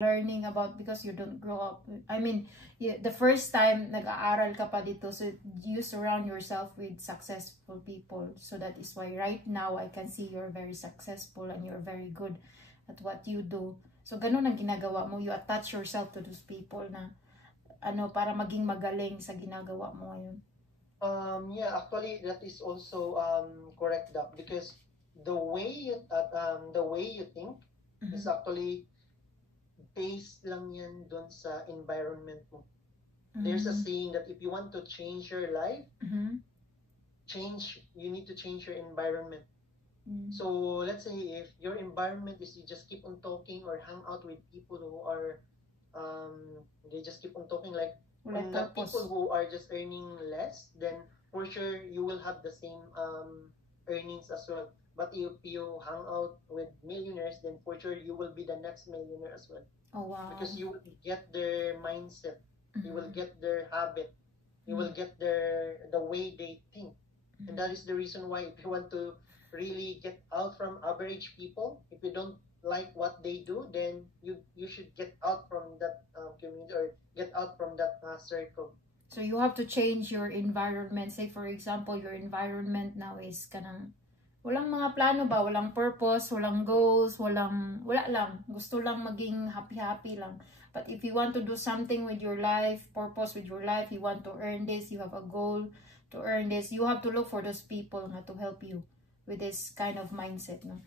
learning about, because you don't grow up. I mean, the first time nag-aaral ka pa dito, so you surround yourself with successful people. So that is why right now I can see you're very successful and you're very good at what you do. So ganun ang ginagawa mo, you attach yourself to those people na para maging magaling sa ginagawa mo ngayon. Yeah, actually that is also correct, Doc, because the way you think is actually based lang yan dun sa environment mo. There's a saying that if you want to change your life, you need to change your environment. So let's say if your environment is you just keep on talking or hang out with people who are they just keep on talking like people who are just earning less, then for sure you will have the same earnings as well. But if you hang out with millionaires, then for sure you will be the next millionaire as well. Oh wow. Because you will get their mindset, you will get their habit, you will get the way they think. And that is the reason why if you want to really get out from average people, if you don't like what they do, then you should get out from that community or get out from that circle. So you have to change your environment. Say for example, your environment now is kanang walang mga plano ba, walang purpose, walang goals, wala lang. Gusto lang maging happy lang. But if you want to do something with your life, purpose with your life, you want to earn this, you have a goal to earn this, you have to look for those people na to help you with this kind of mindset, no?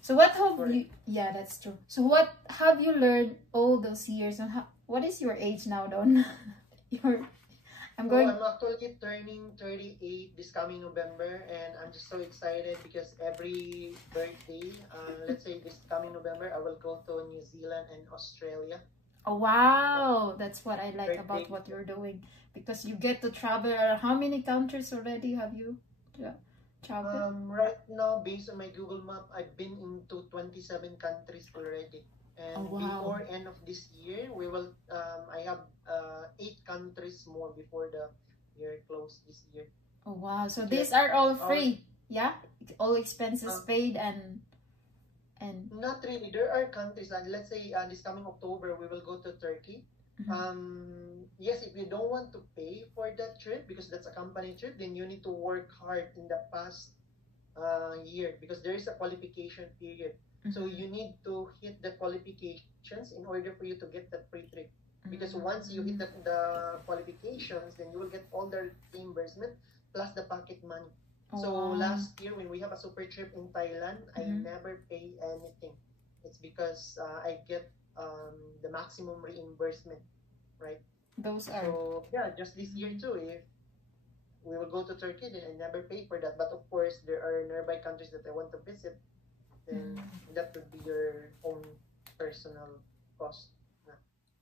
So what have you, yeah, that's true. So what have you learned all those years, and what is your age now, Don? I'm actually turning 38 this coming November, and I'm just so excited because every birthday, let's say this coming November, I will go to New Zealand and Australia. Oh wow, that's what I like about what you're doing, because you get to travel. How many countries already have you traveled? Right now, based on my Google Map, I've been into 27 countries already. And before end of this year, we will. I have 8 countries more before the year close this year. Oh wow! So these are all free, yeah? All expenses paid and. Not really. There are countries, and let's say this coming October we will go to Turkey. Yes, if you don't want to pay for that trip because that's a company trip, then you need to work hard in the past year because there is a qualification period. So you need to hit the qualifications in order for you to get that free trip. Because once you hit the qualifications, then you will get all the reimbursement plus the pocket money. So last year when we have a super trip in Thailand, I never pay anything. It's because I get the maximum reimbursement, right? Those are. So yeah, just this year too, if we will go to Turkey, then I never pay for that. But of course, there are nearby countries that I want to visit. Then that would be your own personal cost.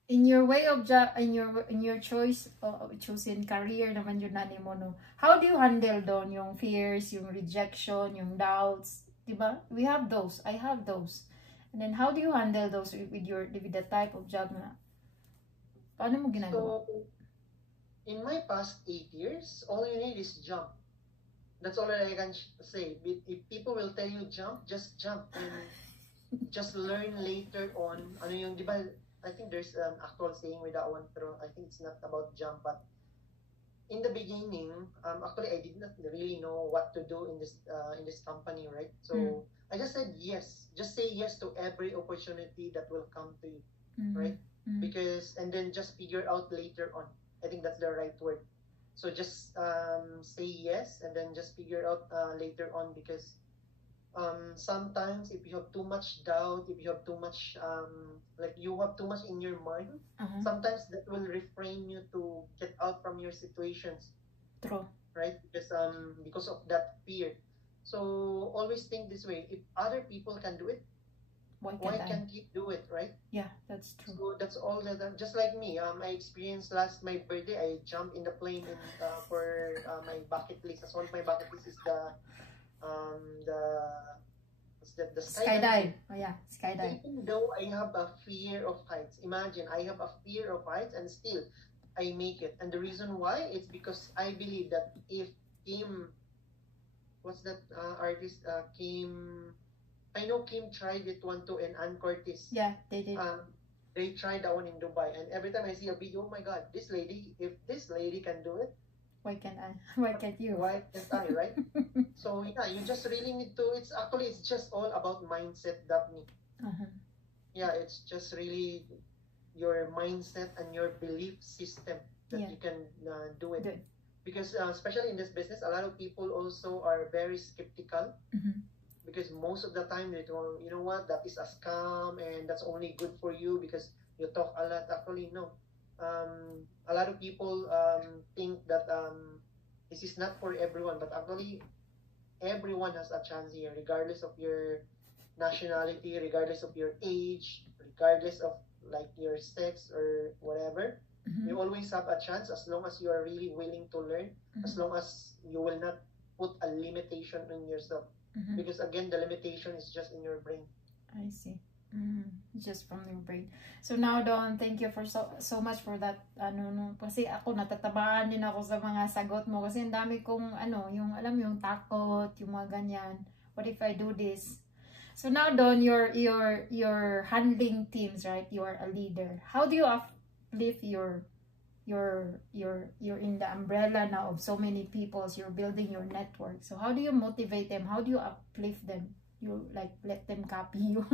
In your way of in your choice of choosing career naman yun na mo, no? How do you handle doon yung fears, yung rejection, yung doubts, diba? We have those. I have those. And then how do you handle those with the type of job na? Paano mo ginagawa? So, in my past 8 years, all you need is jump. That's all that I can say. If people will tell you jump, just jump and just learn later on. Ano yung, di ba, I think there's an actual saying with that one, pero I think it's not about jump, but in the beginning, actually I did not really know what to do in this company, right? So I just said yes. Just say yes to every opportunity that will come to you, right? Because and then just figure out later on. I think that's the right word. So just say yes and then just figure out later on, because sometimes if you have too much doubt, if you have too much like you have too much in your mind, sometimes that will refrain you to get out from your situations. True. Right? Because of that fear. So always think this way: if other people can do it, why can't you do it, right? Yeah, that's true. So that's all that. Just like me, I experienced my birthday. I jumped in the plane for my bucket list. As one of my bucket list is the skydive. Oh yeah, skydive. Even though I have a fear of heights, imagine I have a fear of heights and still I make it. And the reason why is because I believe that if Kim, what's that artist? Kim, I know Kim tried it one too, and Ann Curtis. Yeah, they did. They tried that one in Dubai, and every time I see a video, oh my God, this lady, if this lady can do it, Why can't I? Why can't you? why can't I, right? So yeah, you just really need to. It's just all about mindset, Daphne. Uh-huh. Yeah, it's just really your mindset and your belief system that Yeah. you can do it. Good. Because especially in this business, a lot of people also are very skeptical Mhm. because most of the time they don't, you know what, that is a scam and that's only good for you because you talk a lot. Actually, no. A lot of people think that this is not for everyone, but actually everyone has a chance here, regardless of your nationality, regardless of your age, regardless of like your sex or whatever. You Mhm. always have a chance as long as you are really willing to learn, as Mhm. long as you will not put a limitation on yourself. Mhm. Because again, the limitation is just in your brain. I see. Just from your brain. So now, Don, thank you for so much for that. Ano, no, kasi ako natatabaan din ako sa mga sagot mo kasi ang dami kong ano, yung alam mo, yung takot, yung mga ganyan. What if I do this? So now, Don, you're handling teams, right? You are a leader. How do you uplift you're in the umbrella now of so many people, so you're building your network. So how do you motivate them? How do you uplift them? You like let them copy you.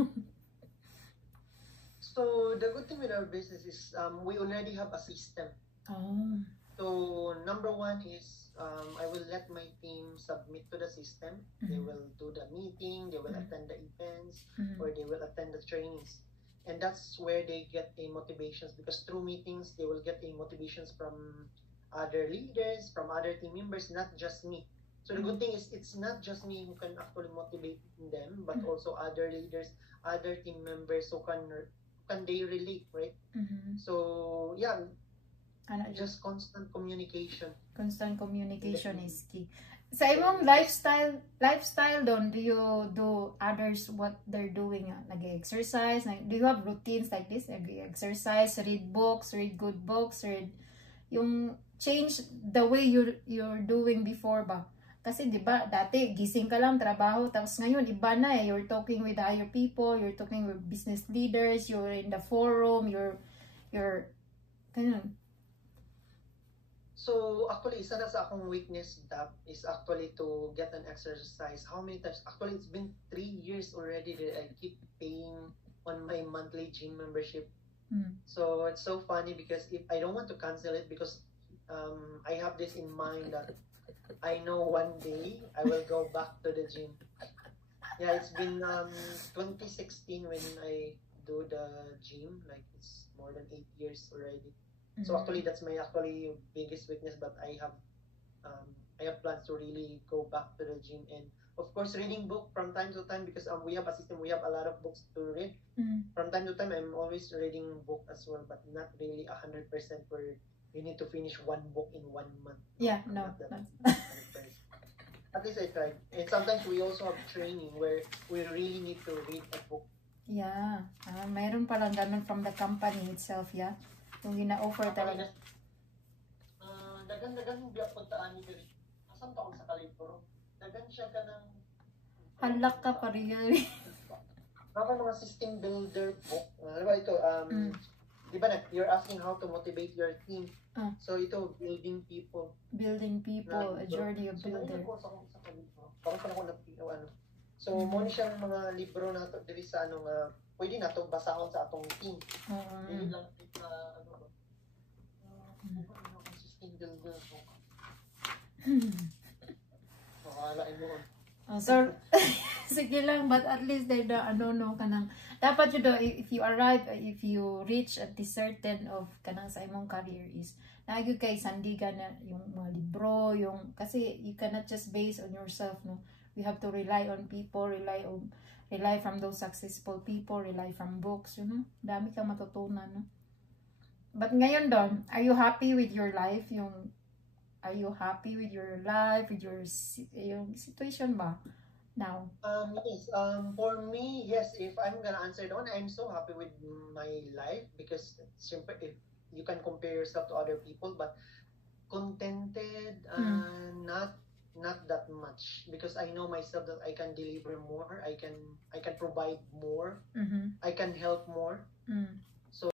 So the good thing with our business is we already have a system. Oh. So number one is I will let my team submit to the system. They Mhm. will do the meeting, they will Mhm. attend the events, Mhm. or they will attend the trainings. And that's where they get a motivations because through meetings they will get a motivations from other leaders, from other team members, not just me. So the good thing is it's not just me who can actually motivate them, but also other leaders, other team members who can they relate, right? Mhm. So yeah, Ano, just constant communication. constant communication is key. Sa imong lifestyle don, do you do others what they're doing? Nag-exercise? Do you have routines like this? Nag-exercise, read books, read good books, read yung change the way you're doing before ba? Kasi 'di ba dati gising ka lang trabaho tapos ngayon iba na eh. You're talking with higher people, you're talking with business leaders, you're in the forum, you're ganun. So actually, isa na sa akong weakness that is actually to get an exercise. How many times? Actually, it's been 3 years already that I keep paying on my monthly gym membership. So it's so funny because if I don't want to cancel it because I have this in mind that I know one day I will go back to the gym. Yeah, it's been 2016 when I do the gym. Like it's more than 8 years already. So actually, that's my actually biggest weakness. But I have plans to really go back to the gym and of course reading book from time to time because we have a system. We have a lot of books to read. From time to time, I'm always reading book as well, but not really 100% where you need to finish one book in 1 month. Yeah, no. Not that 100%. At least I tried. And sometimes we also have training where we really need to read a book. Yeah. Mayroon palang ganun from the company itself, yeah? Yung ina-offer talaga. Dagan-dagan biya puntaan ni Diri. Asan taon sa Kalibro? Dagan siya ka ng... Halak ka pa rin. Mga system builder book. Diba ito, diba you're asking how to motivate your team. So ito, building people. Building people, a journey of builder. Parang ko na So, mo ni siyang mga libro na to diri sa ano nga pwede na to basahon sa atong team. Dili lang ano ba? System builder book. Makalain mo. So, sige lang, but at least they don't, no, kanang, dapat yun do, if you reach at the certain of, kanang sa imong career is, nagyo kay sandigan na yung mga libro, kasi you cannot just base on yourself, no? You have to rely on people, rely from those successful people, rely from books, you know? Dami kang matutunan, no? But ngayon Don, are you happy with your life? Are you happy with your life, with your situation ba now? Yes. For me, yes. If I'm gonna answer that one, I'm so happy with my life because simple. If you can compare yourself to other people, but contented, not that much because I know myself that I can deliver more. I can provide more. I can help more.